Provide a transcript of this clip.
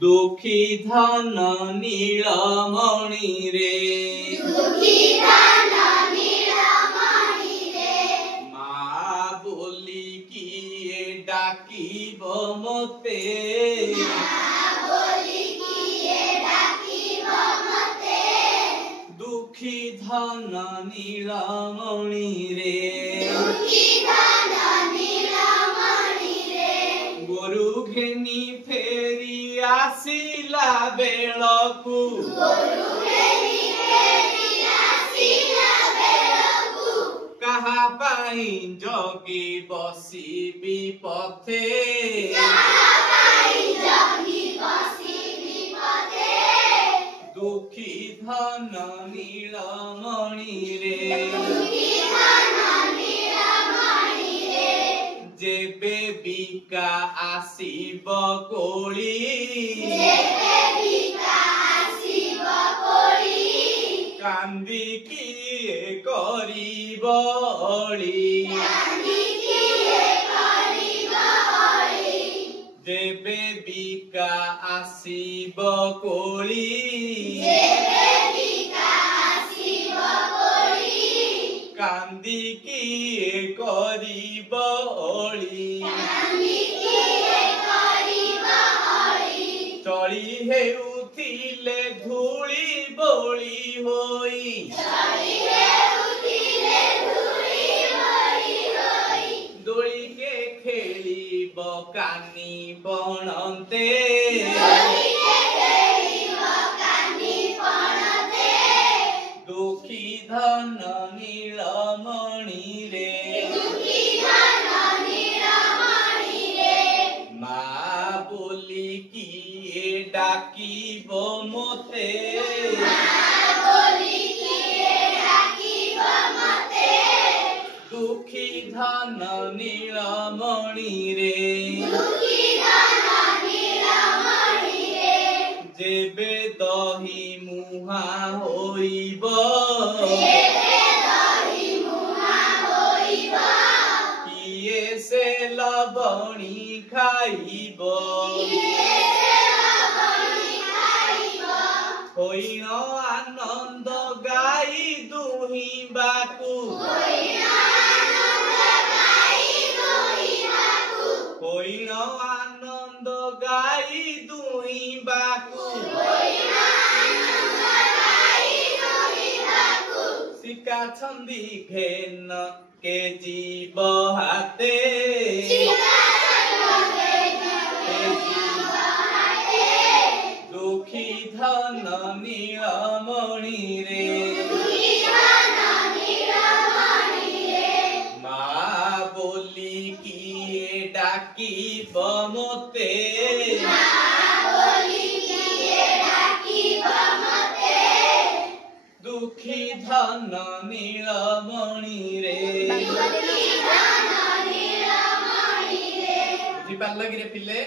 दुखी धन नीलमणि रे माँ बोली किए डाकिब मते दुखी धन नीलमणि रे गोरु घेनी फेरी आसिला बेलकु कहा पाई जगी बसिबी पथे दुखी धन नीलमणि रे जेबे बिका आसिब कोली कांदी किए करिब अली जेबे बिका आसिब कोली कांदी किए करिब अली चली हेउथिले धूली बोली होई दोली के खेलिब कानी बनते दुखी धन नीलमणि रे माँ बोली किए डाकिब मते दुखी धन नीलमणि रे जेबे दही मुहा होइब किए से लबणी खाइब होइन आनंद गाई दुही बाकु होइन आनंद गाई दुही बाकु शिका छंदी घेन के जीव हाते दुखी धन नीलमणि रे माँ बोली किए डाकिब मते दुखी धन नीलमणि रे बुझी पारल कि रे पिले।